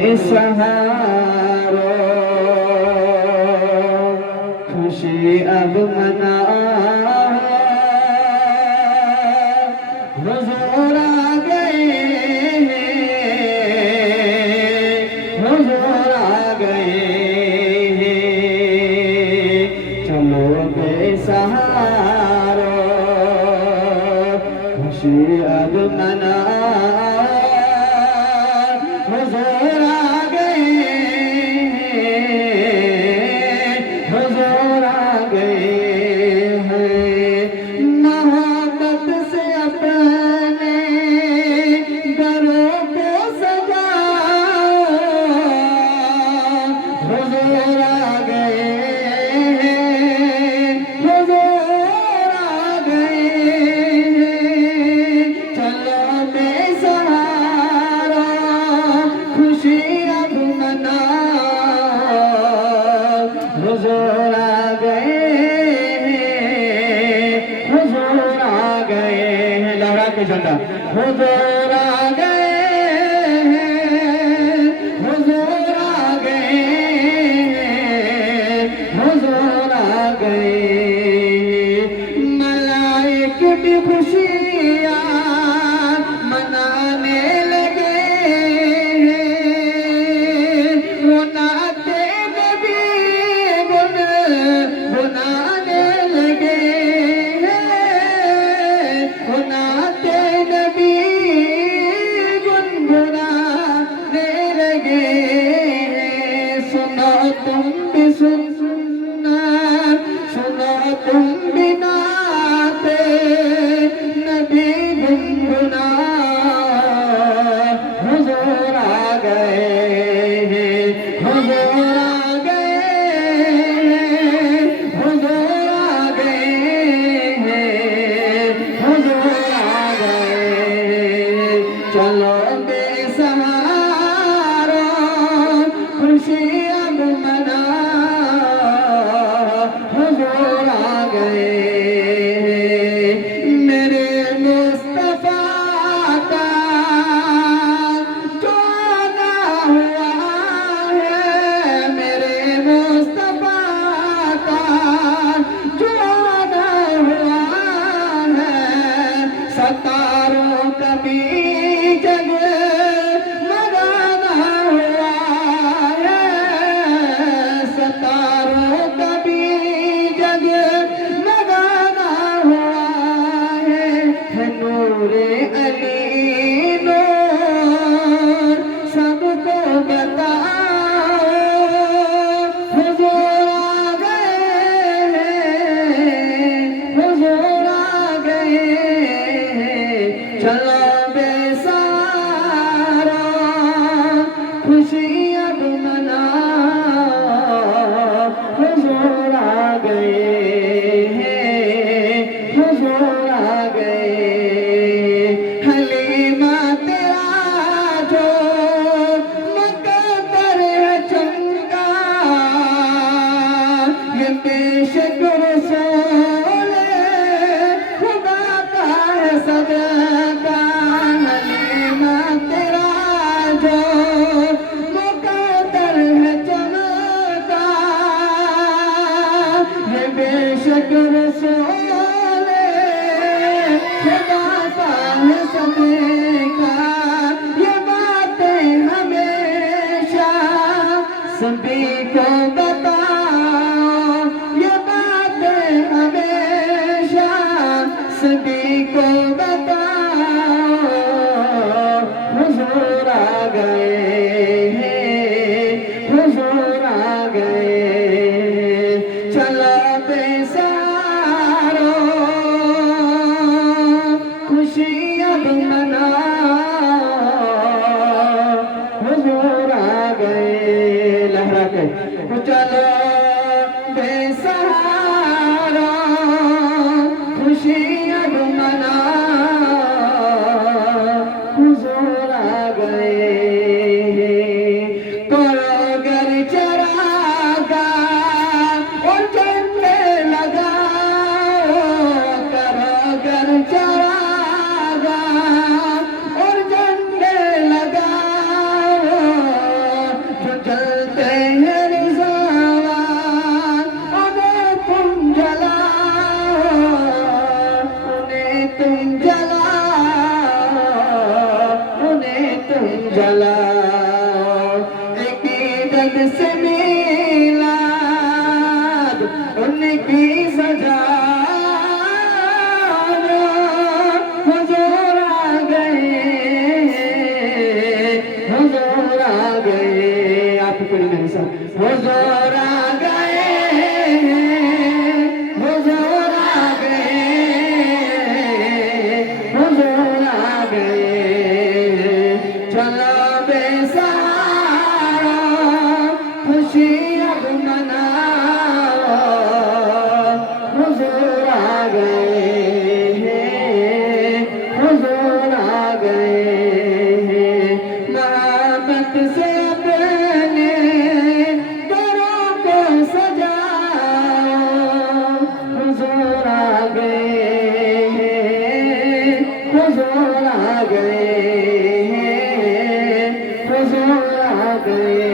सहारो खुशी अब मना हुजूर आ गए हुजूर आ गए चलो बेसहारो खुशी अब मना हुजूर आ गए हुजूर आ गए हैं मोहब्बत से अपने घरों को सजाओ हुजूर आ गए हुजूर आ गए चलो बेसहारा खुशी अब मनाओ हुजूर आ गए हुजूर आ गए लहरा के झंडा हुजूर आ गए हुजूर आ गए हुजूर आ गए मलाइक भी खुशियाँ मनाने लगे वो नाते नबी गुनगुनाने लगे वो नाते नबी गुनगुनाने लगे सुनो तुम भी सुनना सुनो तुम भी नाते नबी गुनगुना हुजूर आ गए हुजूर आ गए हुजूर आ गए हुजूर आ गए चलो बेसहारा खुशी अब मना हुजूर आ गए मेरे मुस्तफा का जो आना हुआ है मेरे मुस्तफा का जो आना हुआ है सतारों कभी जग लगाना हुआ है सतारों कभी जग लगाना हुआ है नूरे अली नूर सबको बताओ हुजूर आ गए हुजूर आ गए चलो बेसहारा खुशी अब मना हुजूर आ गए हुजूर आ गए हलीमा तेरा जो मुकद्दर है चंगा ये बेशक रसूल खुदा का है सदका हलीमा तेरा जो मुकद्दर है चमका ये बेशक रसूल खुदा का है सदका ये बातें हमेशा सभी को बताओ ये बातें हमेशा सभी को बताओ हुजूर आ गए हुजूर आ गए चलो बेसहारा खुशी अब मना हुजूर आ गए लहरा के चलो बेसहारा खुशी अब मना हुजूर आ गए करो घर चरागा और झंडे लगाओ करो घर चरागा और झंडे लगाओ ईद से मीलाद उनकी सजा हुजूर आ गए, हुजूर आ गए। आप पढ़िए मेरे साथ, हुजूर आ गए, हुजूर आ गए, हुजूर आ गए। चलो बेसारो खुशी अब मनाओ, हुजूर आ गए, हुजूर आ गए। मोहब्बत से अपने घरों को सजाओ, हुजूर आ गए, हुजूर आ गए, हुजूर आ गए।